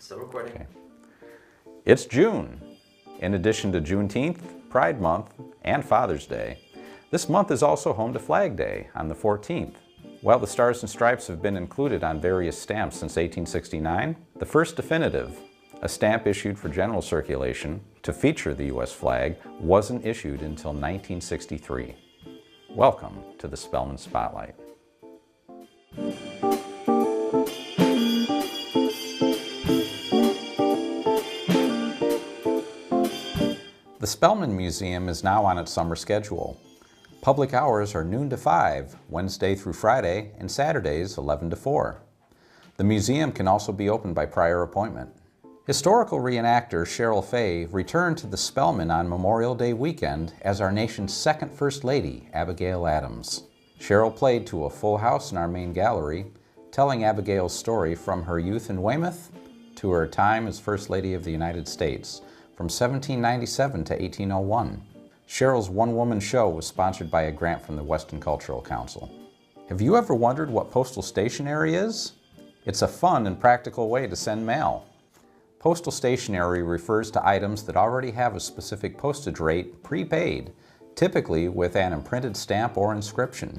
Still recording. Okay. It's June. In addition to Juneteenth, Pride Month, and Father's Day, this month is also home to Flag Day on the 14th. While the Stars and Stripes have been included on various stamps since 1869, the first definitive, a stamp issued for general circulation to feature the U.S. flag, wasn't issued until 1963. Welcome to the Spellman Spotlight. The Spellman Museum is now on its summer schedule. Public hours are noon to 5, Wednesday through Friday, and Saturdays 11 to 4. The museum can also be opened by prior appointment. Historical reenactor Cheryl Fay returned to the Spellman on Memorial Day weekend as our nation's second First Lady, Abigail Adams. Cheryl played to a full house in our main gallery, telling Abigail's story from her youth in Weymouth to her time as First Lady of the United States, from 1797 to 1801. Cheryl's one-woman show was sponsored by a grant from the Weston Cultural Council. Have you ever wondered what postal stationery is? It's a fun and practical way to send mail. Postal stationery refers to items that already have a specific postage rate prepaid, typically with an imprinted stamp or inscription.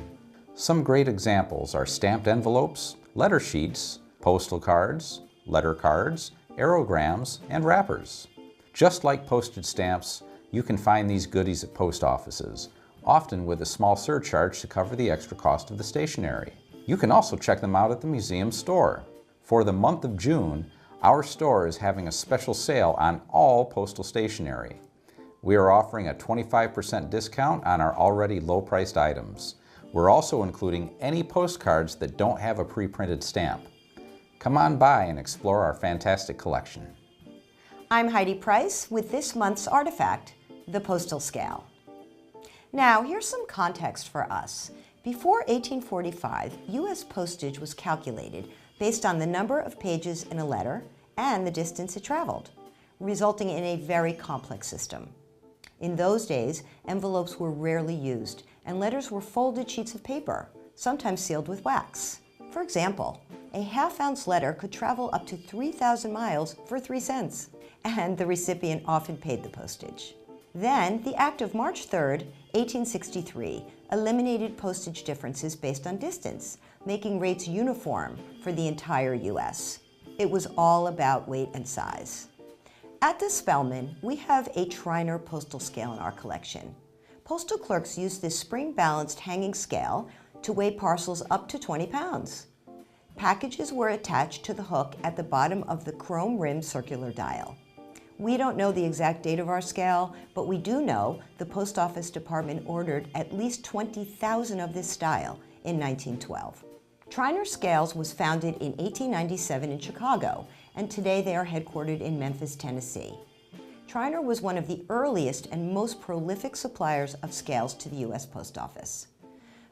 Some great examples are stamped envelopes, letter sheets, postal cards, letter cards, aerograms, and wrappers. Just like postage stamps, you can find these goodies at post offices, often with a small surcharge to cover the extra cost of the stationery. You can also check them out at the museum store. For the month of June, our store is having a special sale on all postal stationery. We are offering a 25% discount on our already low-priced items. We're also including any postcards that don't have a pre-printed stamp. Come on by and explore our fantastic collection. I'm Heidi Price with this month's artifact, the postal scale. Now, here's some context for us. Before 1845, U.S. postage was calculated based on the number of pages in a letter and the distance it traveled, resulting in a very complex system. In those days, envelopes were rarely used, and letters were folded sheets of paper, sometimes sealed with wax. For example, a half-ounce letter could travel up to 3,000 miles for 3 cents, and the recipient often paid the postage. Then, the Act of March 3, 1863, eliminated postage differences based on distance, making rates uniform for the entire U.S. It was all about weight and size. At the Spellman, we have a Triner postal scale in our collection. Postal clerks use this spring-balanced hanging scale to weigh parcels up to 20 pounds. Packages were attached to the hook at the bottom of the chrome-rimmed circular dial. We don't know the exact date of our scale, but we do know the Post Office Department ordered at least 20,000 of this style in 1912. Triner Scales was founded in 1897 in Chicago, and today they are headquartered in Memphis, Tennessee. Triner was one of the earliest and most prolific suppliers of scales to the U.S. Post Office.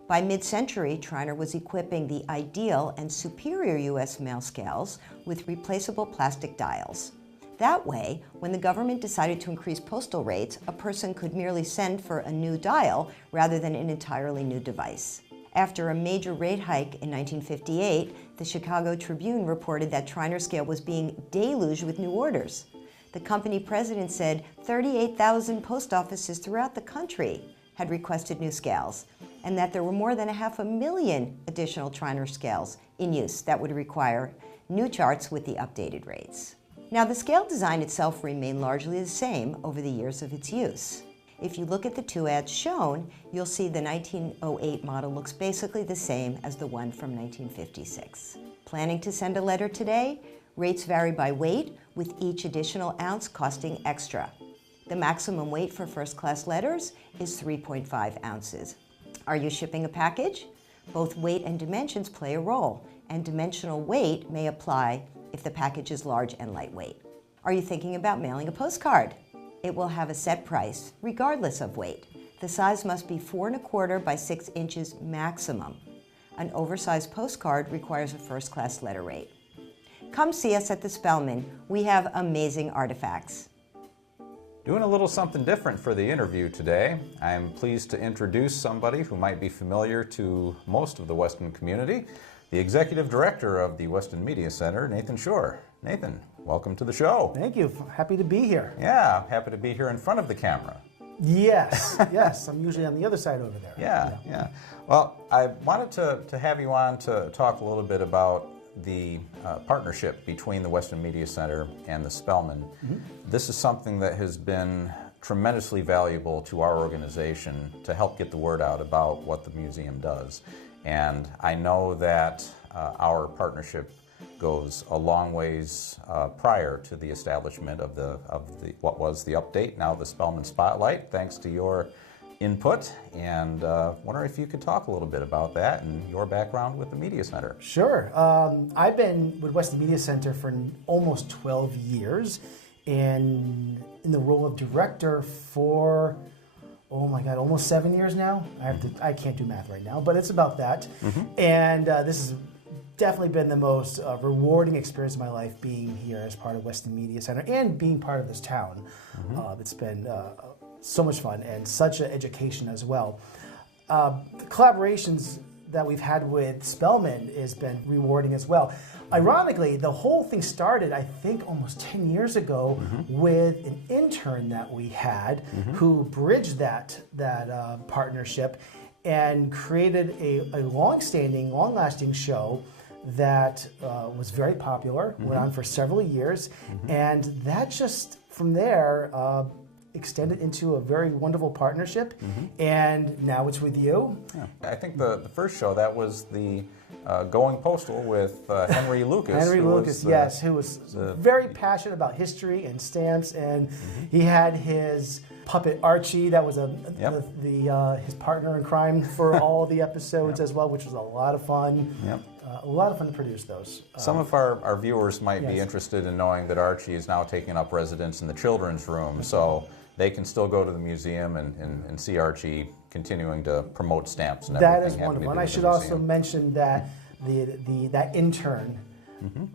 By mid-century, Triner was equipping the ideal and superior U.S. mail scales with replaceable plastic dials. That way, when the government decided to increase postal rates, a person could merely send for a new dial rather than an entirely new device. After a major rate hike in 1958, the Chicago Tribune reported that Triner scale was being deluged with new orders. The company president said 38,000 post offices throughout the country had requested new scales, and that there were more than 500,000 additional Triner scales in use that would require new charts with the updated rates. Now, the scale design itself remained largely the same over the years of its use. If you look at the two ads shown, you'll see the 1908 model looks basically the same as the one from 1956. Planning to send a letter today? Rates vary by weight, with each additional ounce costing extra. The maximum weight for first-class letters is 3.5 ounces. Are you shipping a package? Both weight and dimensions play a role, and dimensional weight may apply if the package is large and lightweight. Are you thinking about mailing a postcard? It will have a set price, regardless of weight. The size must be 4 1/4 by 6 inches maximum. An oversized postcard requires a first-class letter rate. Come see us at the Spellman. We have amazing artifacts. Doing a little something different for the interview today. I am pleased to introduce somebody who might be familiar to most of the Weston community, the Executive Director of the Weston Media Center, Nathan Suhr. Nathan, welcome to the show. Thank you. Happy to be here. Yeah, happy to be here in front of the camera. Yes, yes. I'm usually on the other side over there. Yeah. Well, I wanted to have you on to talk a little bit about the partnership between the Weston Media Center and the Spellman. This is something that has been tremendously valuable to our organization to help get the word out about what the museum does. And I know that our partnership goes a long ways prior to the establishment of the what was the Update, now the Spellman Spotlight, thanks to your input. And wondering if you could talk a little bit about that and your background with the Media Center. Sure. I've been with Weston Media Center for almost 12 years, and in the role of director for, oh my God, almost 7 years now. I can't do math right now, but it's about that. And this has definitely been the most rewarding experience of my life, being here as part of Weston Media Center and being part of this town. It's been so much fun and such an education as well. The collaborations that we've had with Spellman has been rewarding as well. Ironically, the whole thing started, I think, almost 10 years ago with an intern that we had who bridged that partnership and created a long-lasting show that was very popular, went on for several years, and that just, from there, extended into a very wonderful partnership, and now it's with you. Yeah. I think the first show, that was the Going Postal with Henry Lucas. Henry Lucas, yes, who was very passionate about history and stamps, and he had his puppet Archie, that was his partner in crime for all the episodes as well, which was a lot of fun. A lot of fun to produce those. Some of our viewers might be interested in knowing that Archie is now taking up residence in the children's room, so they can still go to the museum and see Archie continuing to promote stamps and everything. That is wonderful. And I should also mention that that intern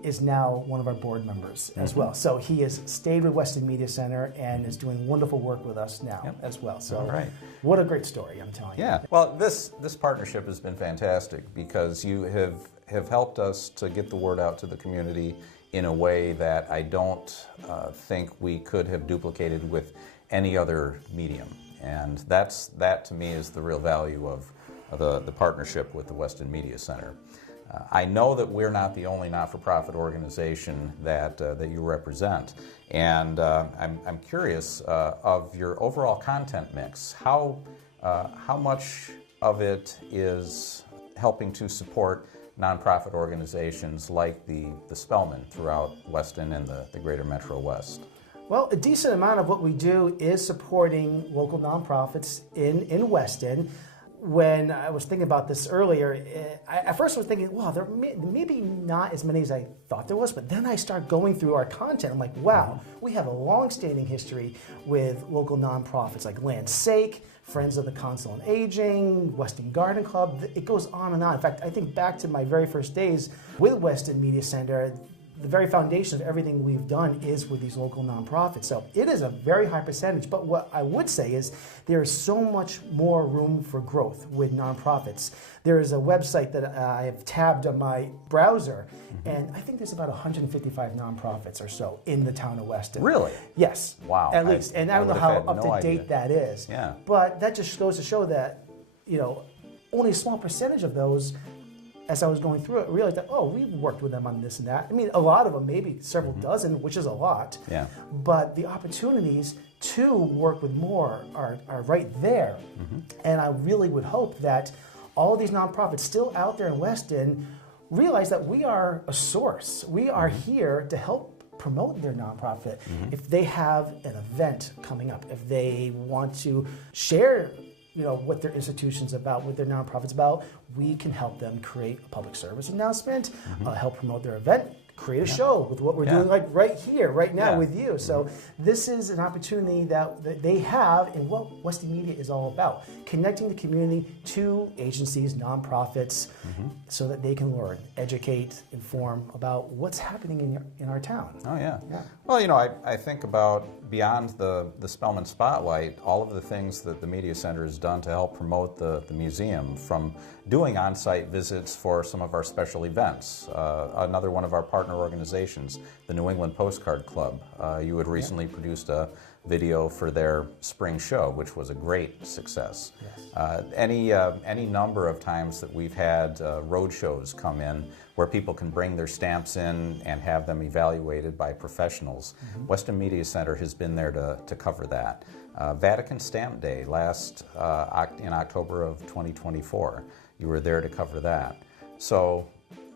is now one of our board members as well. So he has stayed with Weston Media Center and is doing wonderful work with us now as well. So what a great story, I'm telling you. Yeah. Well, this partnership has been fantastic because you have helped us to get the word out to the community in a way that I don't think we could have duplicated with any other medium. And that to me is the real value of the partnership with the Weston Media Center. I know that we're not the only not-for-profit organization that you represent, and I'm curious of your overall content mix. How much of it is helping to support nonprofit organizations like the Spellman throughout Weston and the greater Metro West? Well, a decent amount of what we do is supporting local nonprofits in Weston. When I was thinking about this earlier, at first I was thinking, wow, there may be not as many as I thought there was, but then I start going through our content. I'm like, wow, we have a long-standing history with local nonprofits like Land's Sake, Friends of the Council on Aging, Weston Garden Club. It goes on and on. In fact, I think back to my very first days with Weston Media Center, the very foundation of everything we've done is with these local nonprofits. So it is a very high percentage, but what I would say is there is so much more room for growth with nonprofits. There is a website that I have tabbed on my browser, and I think there's about 155 nonprofits or so in the town of Weston. Really? Yes. Wow. At least. And I don't know how up to date that is. Yeah. But that just goes to show that, only a small percentage of those, as I was going through it, I realized that, we've worked with them on this and that. I mean, a lot of them, maybe several dozen, which is a lot. Yeah. But the opportunities to work with more are right there. And I really would hope that all of these nonprofits still out there in Weston realize that we are a source. We are here to help promote their nonprofit. If they have an event coming up, if they want to share what their institution's about, what their nonprofit's about, we can help them create a public service announcement, help promote their event, create a show with what we're doing like right here, right now with you. So this is an opportunity that they have in what Weston Media is all about, connecting the community to agencies, nonprofits, so that they can learn, educate, inform about what's happening in our town. Oh yeah. Well, I think about beyond the Spellman Spotlight, all of the things that the Media Center has done to help promote the museum, from doing on-site visits for some of our special events. Another one of our partners partner organizations, the New England Postcard Club. You had recently produced a video for their spring show, which was a great success. Yes. Any number of times that we've had road shows come in where people can bring their stamps in and have them evaluated by professionals. Mm-hmm. Weston Media Center has been there to cover that. Vatican Stamp Day in October of 2024, you were there to cover that. So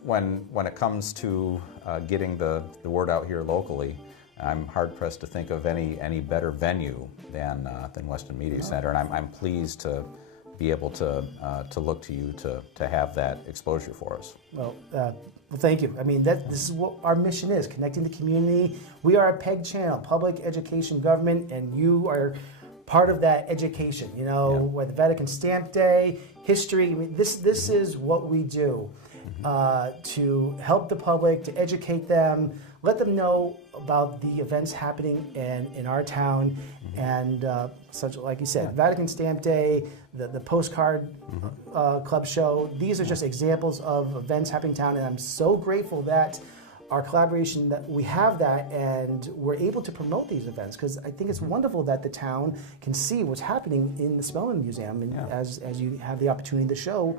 when it comes to getting the word out here locally, I'm hard-pressed to think of any better venue than Weston Media Center, and I'm pleased to be able to look to you to have that exposure for us. Well, thank you. I mean, this is what our mission is, connecting the community. We are a PEG channel, public education government, and you are part of that education. You know, with the Vatican Stamp Day, history, I mean, this is what we do to help the public, to educate them, let them know about the events happening in our town, and such, like you said, Vatican Stamp Day, the Postcard Club show. These are just examples of events happening in town, and I'm so grateful that our collaboration, that we have that, and we're able to promote these events, because I think it's wonderful that the town can see what's happening in the Spellman Museum, and as you have the opportunity to show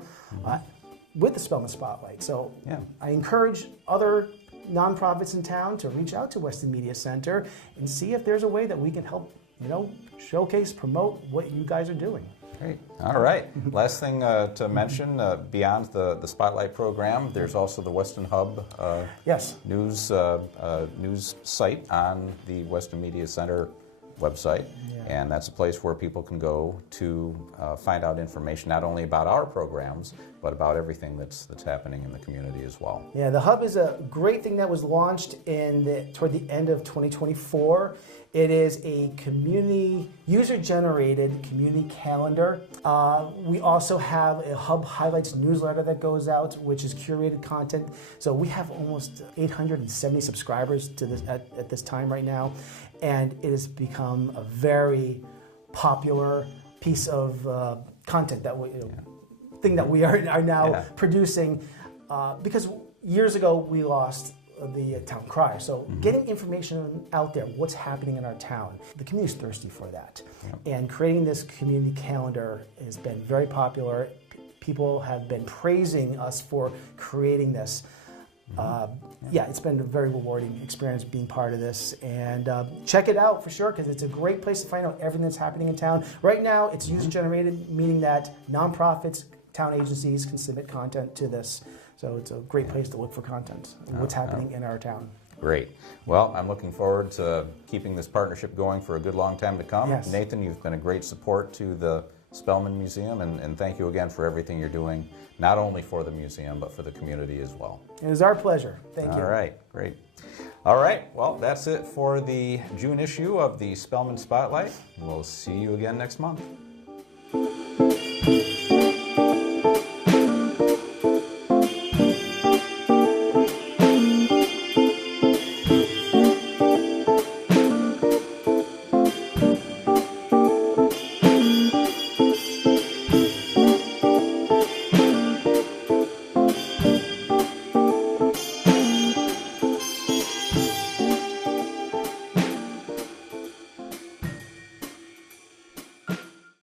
with the Spellman Spotlight. So I encourage other nonprofits in town to reach out to Weston Media Center and see if there's a way that we can help, showcase, promote what you guys are doing. Great. All right. Last thing to mention, beyond the Spotlight program, there's also the Weston Hub news site on the Weston Media Center website. And that's a place where people can go to find out information not only about our programs, but about everything that's happening in the community as well. Yeah, the Hub is a great thing that was launched toward the end of 2024. It is a user-generated community calendar. We also have a Hub Highlights newsletter that goes out, which is curated content. So we have almost 870 subscribers to this at this time right now, and it has become a very popular piece of content that we are now producing, because years ago we lost the town crier. So getting information out there, what's happening in our town. The community is thirsty for that. And creating this community calendar has been very popular. People have been praising us for creating this. It's been a very rewarding experience being part of this. And check it out for sure, because it's a great place to find out everything that's happening in town. Right now, it's user-generated, meaning that nonprofits, town agencies can submit content to this. So it's a great place to look for content and what's happening in our town. Great. Well, I'm looking forward to keeping this partnership going for a good long time to come. Yes. Nathan, you've been a great support to the Spellman Museum, and thank you again for everything you're doing, not only for the museum, but for the community as well. It was our pleasure. Thank you. All right, great. All right, well, that's it for the June issue of the Spellman Spotlight. We'll see you again next month.